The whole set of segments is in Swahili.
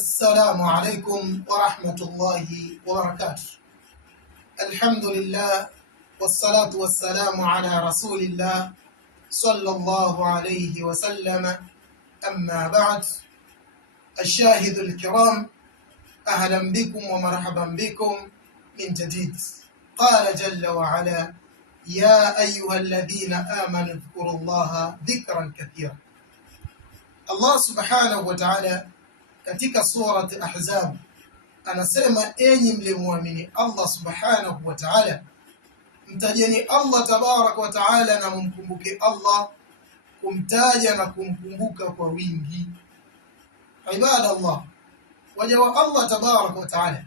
السلام عليكم ورحمة الله وبركاته. الحمد لله والصلاة والسلام على رسول الله صلى الله عليه وسلم. أما بعد، الشاهد الكرام، أهلا بكم ومرحبا بكم من جديد. قال جل وعلا: يا أيها الذين آمنوا اذكروا الله ذكرا كثيرا. Allah subhanahu wa ta'ala katika surati Ahzab anasema, enyi mliomuamini Allah subhanahu wa ta'ala, mtajeni Allah tabarak wa ta'ala na mumkumbuke Allah, kumtaja na kumkumbuka kwa wingi. Ibadallah, waja wa Allah tabarak wa ta'ala,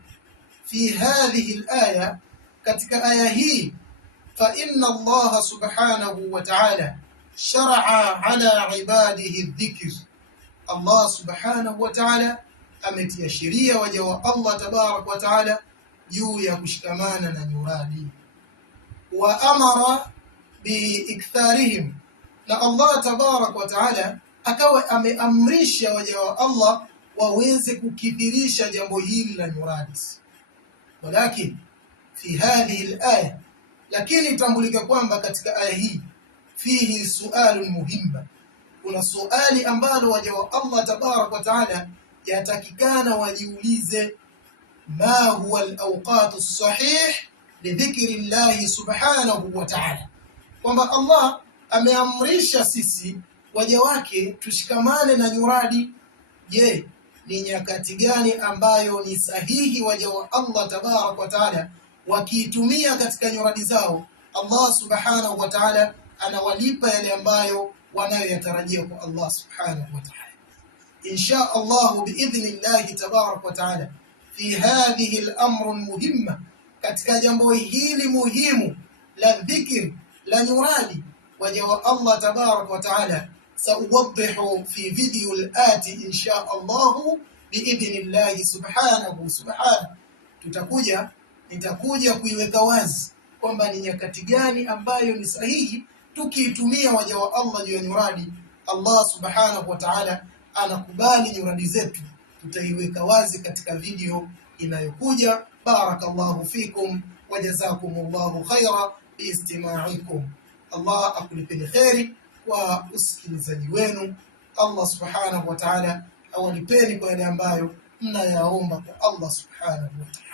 fi hadhihi al-aya, katika aya hii, fa inna Allah subhanahu wa ta'ala shara'a ala ibadihi dhikr. Allah subhanahu wa ta'ala ametia sheria waja wa Allah tabarak wa ta'ala juu ya kushikamana na nyuradi, wa amara biiktharihim, na Allah tabarak wa ta'ala akawa ameamrisha waja wa Allah waweze kukithirisha jambo hili la nyuradi. Walakin fi hadhihi al-aya, lakini tambulika kwamba katika aya hii fihi sualun muhimma, kuna suali ambalo waja wa Allah tabarak wa ta'ala yatakikana wajiulize: ma huwa al-awqatu as-sahih li dhikri Allah subhanahu wa ta'ala, kwamba Allah ameamrisha sisi waja wake tushikamane na nyuradi. Je, ni nyakati gani ambayo ni sahihi waja wa Allah tabarak wa ta'ala wakiitumia katika nyuradi zao? Allah subhanahu wa ta'ala anawalipa yale ambayo wanayoyatarajia kwa Allah subhanahu wa ta'ala. Insha Allah biidhnillahi tabarak wa ta'ala, fi hadhihi al-amr muhimma, katika jambo hili muhimu la dhikr la nyuradi waja wa Allah tabarak wa ta'ala, sauwaddihu fi video al-ati insha Allah biidhnillahi subhanahu. Nitakuja kuiweka wazi kwamba ni nyakati gani ambayo ni sahihi tukiitumia waja wa Allah juu ya nyuradi. Allah subhanahu wa ta'ala anakubali nyuradi zetu, tutaiweka wazi katika video inayokuja. Barakallahu fikum wa jazakumullahu khaira biistima'ikum. Allah akulipeni kheri kwa usikilizaji wenu. Allah subhanahu wa ta'ala awalipeni kwa yale ambayo mnayaomba kwa Allah subhanahu wa ta'ala.